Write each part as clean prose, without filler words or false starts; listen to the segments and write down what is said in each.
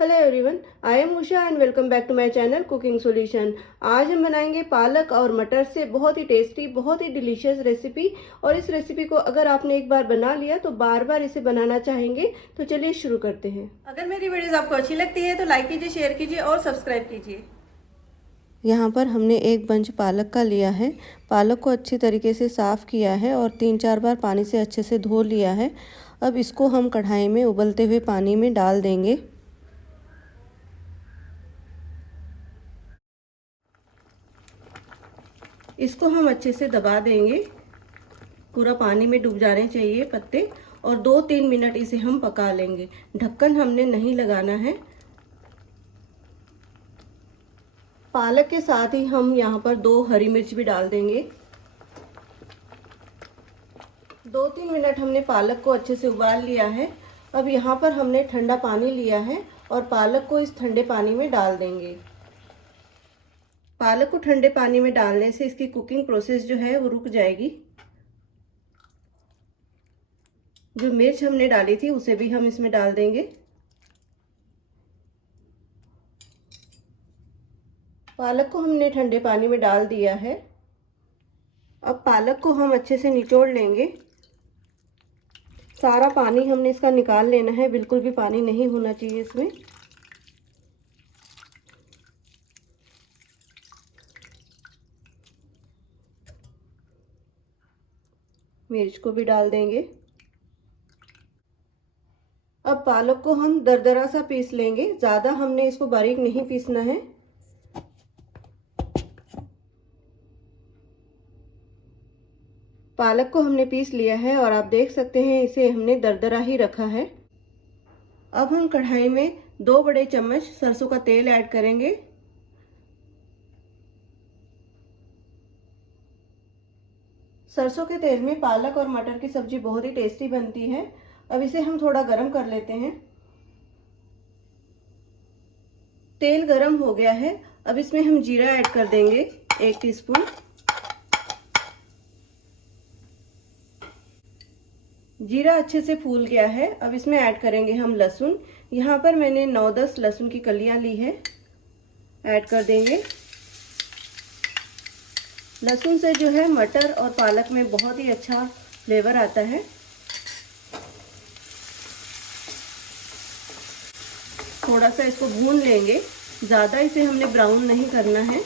Hello everyone, I am Usha and welcome back to my channel cooking solution. आज हम बनाएंगे पालक और मटर से बहुत ही टेस्टी, बहुत ही डिलीशियस रेसिपी। और इस रेसिपी को अगर आपने एक बार बना लिया तो बार बार इसे बनाना चाहेंगे। तो चलिए शुरू करते हैं। अगर मेरी वीडियोस आपको अच्छी लगती है तो लाइक कीजिए, शेयर कीजिए और सब्सक्राइब कीजिए। यहाँ पर हमने एक बंच पालक का लिया है। पालक को अच्छी तरीके से साफ़ किया है और 3-4 बार पानी से अच्छे से धो लिया है। अब इसको हम कढ़ाई में उबलते हुए पानी में डाल देंगे। इसको हम अच्छे से दबा देंगे, पूरा पानी में डूब जाने चाहिए पत्ते, और 2-3 मिनट इसे हम पका लेंगे। ढक्कन हमने नहीं लगाना है। पालक के साथ ही हम यहाँ पर 2 हरी मिर्च भी डाल देंगे। 2-3 मिनट हमने पालक को अच्छे से उबाल लिया है। अब यहाँ पर हमने ठंडा पानी लिया है और पालक को इस ठंडे पानी में डाल देंगे। पालक को ठंडे पानी में डालने से इसकी कुकिंग प्रोसेस जो है वो रुक जाएगी। जो मिर्च हमने डाली थी उसे भी हम इसमें डाल देंगे। पालक को हमने ठंडे पानी में डाल दिया है। अब पालक को हम अच्छे से निचोड़ लेंगे। सारा पानी हमने इसका निकाल लेना है, बिल्कुल भी पानी नहीं होना चाहिए इसमें। मिर्च को भी डाल देंगे। अब पालक को हम दरदरा सा पीस लेंगे, ज़्यादा हमने इसको बारीक नहीं पीसना है। पालक को हमने पीस लिया है और आप देख सकते हैं इसे हमने दरदरा ही रखा है। अब हम कढ़ाई में 2 बड़े चम्मच सरसों का तेल ऐड करेंगे। सरसों के तेल में पालक और मटर की सब्जी बहुत ही टेस्टी बनती है। अब इसे हम थोड़ा गरम कर लेते हैं। तेल गरम हो गया है। अब इसमें हम जीरा ऐड कर देंगे 1 टीस्पून। जीरा अच्छे से फूल गया है। अब इसमें ऐड करेंगे हम लहसुन। यहाँ पर मैंने 9-10 लहसुन की कलियां ली है, ऐड कर देंगे। लहसुन से जो है मटर और पालक में बहुत ही अच्छा फ्लेवर आता है। थोड़ा सा इसको भून लेंगे, ज़्यादा इसे हमने ब्राउन नहीं करना है।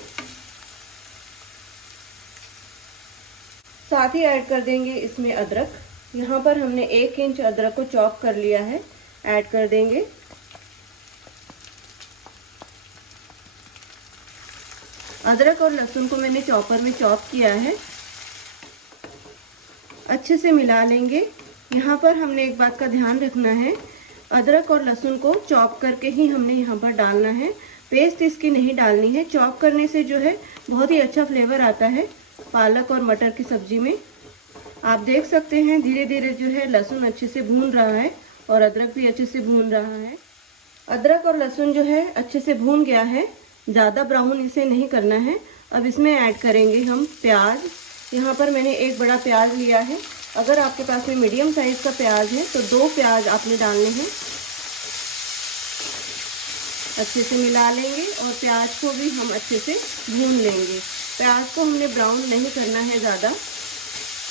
साथ ही ऐड कर देंगे इसमें अदरक। यहाँ पर हमने 1 इंच अदरक को चॉप कर लिया है, ऐड कर देंगे। अदरक और लहसुन को मैंने चॉपर में चॉप किया है। अच्छे से मिला लेंगे। यहाँ पर हमने एक बात का ध्यान रखना है, अदरक और लहसुन को चॉप करके ही हमने यहाँ पर डालना है, पेस्ट इसकी नहीं डालनी है। चॉप करने से जो है बहुत ही अच्छा फ्लेवर आता है पालक और मटर की सब्जी में। आप देख सकते हैं धीरे धीरे जो है लहसुन अच्छे से भून रहा है और अदरक भी अच्छे से भून रहा है। अदरक और लहसुन जो है अच्छे से भून गया है, ज़्यादा ब्राउन इसे नहीं करना है। अब इसमें ऐड करेंगे हम प्याज। यहाँ पर मैंने 1 बड़ा प्याज लिया है। अगर आपके पास में मीडियम साइज़ का प्याज है तो 2 प्याज आपने डालने हैं। अच्छे से मिला लेंगे और प्याज को भी हम अच्छे से भून लेंगे। प्याज को हमने ब्राउन नहीं करना है ज़्यादा,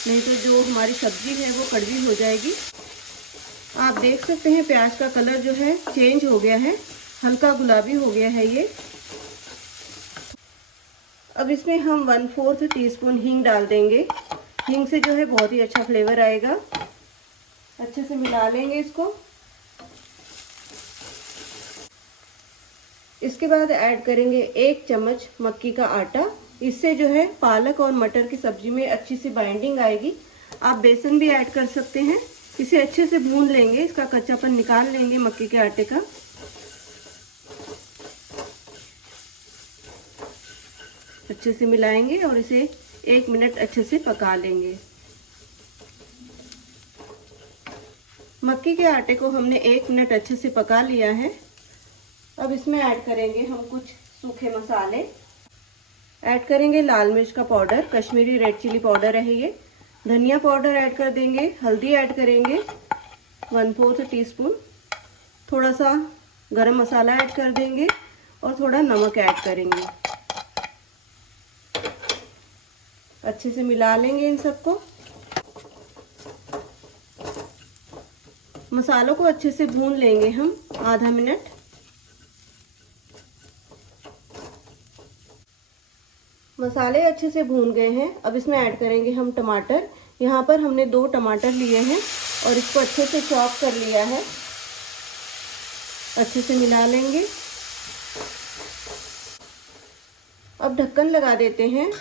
नहीं तो जो हमारी सब्जी है वो कड़वी हो जाएगी। आप देख सकते हैं प्याज का कलर जो है चेंज हो गया है, हल्का गुलाबी हो गया है ये। अब इसमें हम 1/4 टीस्पून हींग डाल देंगे। हींग से जो है बहुत ही अच्छा फ्लेवर आएगा। अच्छे से मिला लेंगे इसको। इसके बाद ऐड करेंगे 1 चम्मच मक्की का आटा। इससे जो है पालक और मटर की सब्जी में अच्छी सी बाइंडिंग आएगी। आप बेसन भी ऐड कर सकते हैं। इसे अच्छे से भून लेंगे, इसका कच्चापन निकाल लेंगे मक्की के आटे का। अच्छे से मिलाएंगे और इसे 1 मिनट अच्छे से पका लेंगे। मक्की के आटे को हमने 1 मिनट अच्छे से पका लिया है। अब इसमें ऐड करेंगे हम कुछ सूखे मसाले। ऐड करेंगे लाल मिर्च का powder, Kashmiri red chili powder है ये। धनिया पाउडर ऐड कर देंगे। हल्दी ऐड करेंगे 1/4 टीस्पून। थोड़ा सा गरम मसाला ऐड कर देंगे और थोड़ा नमक ऐड करेंगे। अच्छे से मिला लेंगे इन सबको। मसालों को अच्छे से भून लेंगे हम आधा मिनट। मसाले अच्छे से भून गए हैं। अब इसमें ऐड करेंगे हम टमाटर। यहाँ पर हमने 2 टमाटर लिए हैं और इसको अच्छे से चॉप कर लिया है। अच्छे से मिला लेंगे। अब ढक्कन लगा देते हैं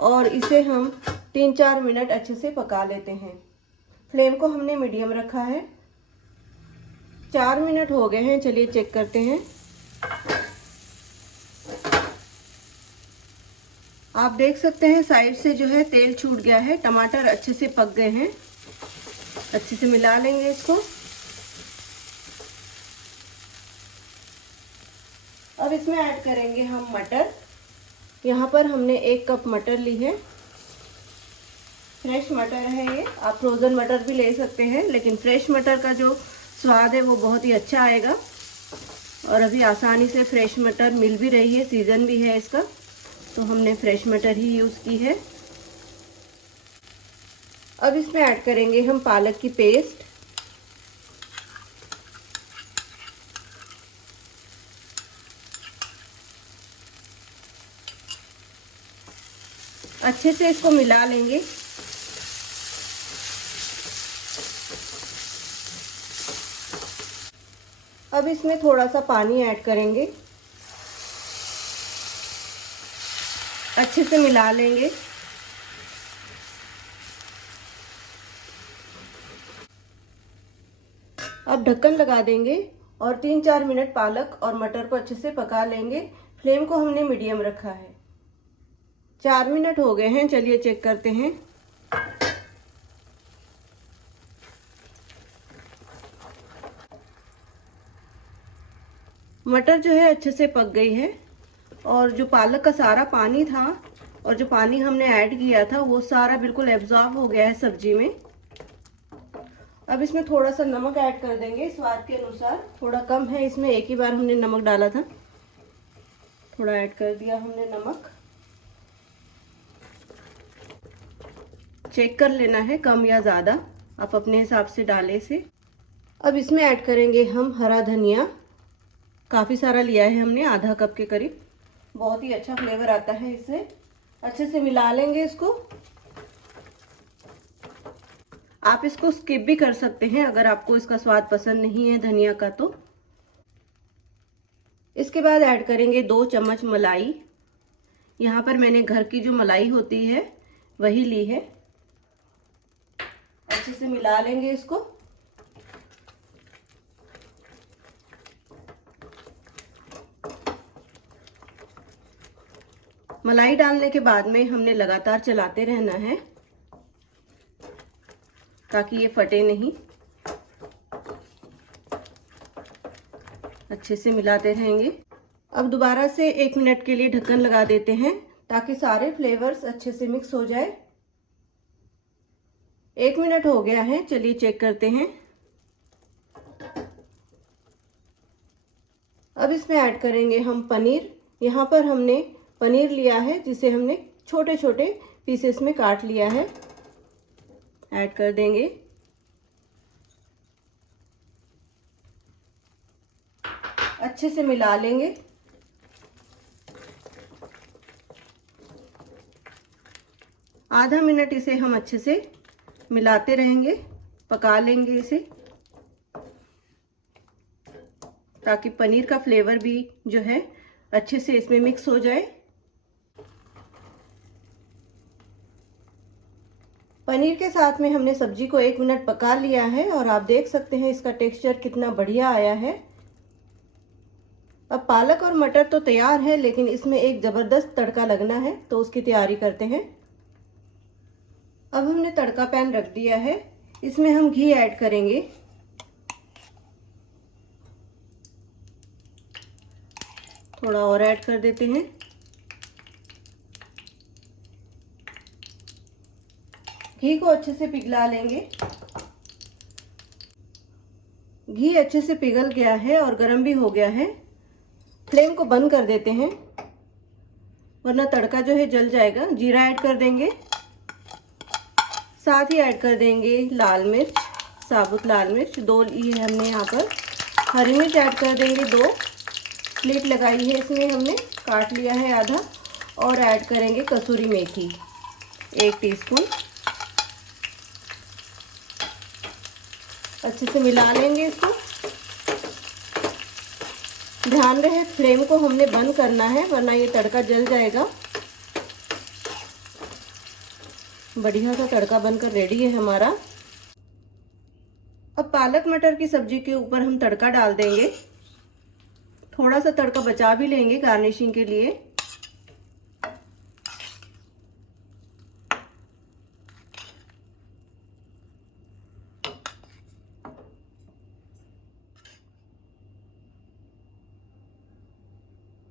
और इसे हम 3-4 मिनट अच्छे से पका लेते हैं। फ्लेम को हमने मीडियम रखा है। 4 मिनट हो गए हैं, चलिए चेक करते हैं। आप देख सकते हैं साइड से जो है तेल छूट गया है। टमाटर अच्छे से पक गए हैं। अच्छे से मिला लेंगे इसको। अब इसमें ऐड करेंगे हम मटर। यहाँ पर हमने 1 कप मटर ली है। फ्रेश मटर है ये। आप फ्रोज़न मटर भी ले सकते हैं, लेकिन फ्रेश मटर का जो स्वाद है वो बहुत ही अच्छा आएगा। और अभी आसानी से फ्रेश मटर मिल भी रही है, सीज़न भी है इसका, तो हमने फ्रेश मटर ही यूज़ की है। अब इसमें ऐड करेंगे हम पालक की पेस्ट। अच्छे से इसको मिला लेंगे। अब इसमें थोड़ा सा पानी ऐड करेंगे। अच्छे से मिला लेंगे। अब ढक्कन लगा देंगे और 3-4 मिनट पालक और मटर को अच्छे से पका लेंगे। फ्लेम को हमने मीडियम रखा है। 4 मिनट हो गए हैं, चलिए चेक करते हैं। मटर जो है अच्छे से पक गई है और जो पालक का सारा पानी था और जो पानी हमने ऐड किया था वो सारा बिल्कुल एब्जॉर्ब हो गया है सब्जी में। अब इसमें थोड़ा सा नमक ऐड कर देंगे स्वाद के अनुसार। थोड़ा कम है इसमें, एक ही बार हमने नमक डाला था, थोड़ा ऐड कर दिया हमने नमक। चेक कर लेना है कम या ज़्यादा, आप अपने हिसाब से डालें इसे। अब इसमें ऐड करेंगे हम हरा धनिया। काफ़ी सारा लिया है हमने, आधा कप के करीब। बहुत ही अच्छा फ्लेवर आता है इससे। अच्छे से मिला लेंगे इसको। आप इसको स्किप भी कर सकते हैं अगर आपको इसका स्वाद पसंद नहीं है धनिया का तो। इसके बाद ऐड करेंगे 2 चम्मच मलाई। यहाँ पर मैंने घर की जो मलाई होती है वही ली है। अच्छे से मिला लेंगे इसको। मलाई डालने के बाद में हमने लगातार चलाते रहना है ताकि ये फटे नहीं। अच्छे से मिलाते रहेंगे। अब दोबारा से 1 मिनट के लिए ढक्कन लगा देते हैं ताकि सारे फ्लेवर्स अच्छे से मिक्स हो जाए। 1 मिनट हो गया है, चलिए चेक करते हैं। अब इसमें ऐड करेंगे हम पनीर। यहाँ पर हमने पनीर लिया है जिसे हमने छोटे छोटे पीसेस में काट लिया है। ऐड कर देंगे। अच्छे से मिला लेंगे। आधा मिनट इसे हम अच्छे से मिलाते रहेंगे, पका लेंगे इसे ताकि पनीर का फ्लेवर भी जो है अच्छे से इसमें मिक्स हो जाए। पनीर के साथ में हमने सब्जी को 1 मिनट पका लिया है और आप देख सकते हैं इसका टेक्सचर कितना बढ़िया आया है। अब पालक और मटर तो तैयार है, लेकिन इसमें एक ज़बरदस्त तड़का लगना है, तो उसकी तैयारी करते हैं। अब हमने तड़का पैन रख दिया है। इसमें हम घी ऐड करेंगे। थोड़ा और ऐड कर देते हैं। घी को अच्छे से पिघला लेंगे। घी अच्छे से पिघल गया है और गर्म भी हो गया है। फ्लेम को बंद कर देते हैं, वरना तड़का जो है जल जाएगा। जीरा ऐड कर देंगे, साथ ही ऐड कर देंगे लाल मिर्च, साबुत लाल मिर्च 2 ली है हमने यहाँ पर। हरी मिर्च ऐड कर देंगे 2 प्लेट लगाई है इसमें हमने, काट लिया है आधा। और ऐड करेंगे कसूरी मेथी 1 टीस्पून। अच्छे से मिला लेंगे इसको। ध्यान रहे फ्लेम को हमने बंद करना है, वरना ये तड़का जल जाएगा। बढ़िया सा तड़का बनकर रेडी है हमारा। अब पालक मटर की सब्जी के ऊपर हम तड़का डाल देंगे। थोड़ा सा तड़का बचा भी लेंगे गार्निशिंग के लिए।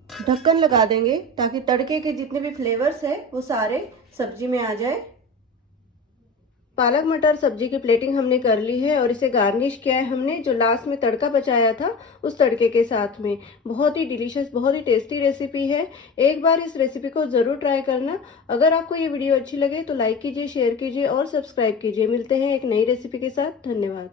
ढक्कन लगा देंगे ताकि तड़के के जितने भी फ्लेवर्स है वो सारे सब्जी में आ जाए। पालक मटर सब्जी की प्लेटिंग हमने कर ली है और इसे गार्निश किया है हमने जो लास्ट में तड़का बचाया था उस तड़के के साथ में। बहुत ही डिलीशियस, बहुत ही टेस्टी रेसिपी है। एक बार इस रेसिपी को ज़रूर ट्राई करना। अगर आपको ये वीडियो अच्छी लगे तो लाइक कीजिए, शेयर कीजिए और सब्सक्राइब कीजिए। मिलते हैं एक नई रेसिपी के साथ। धन्यवाद।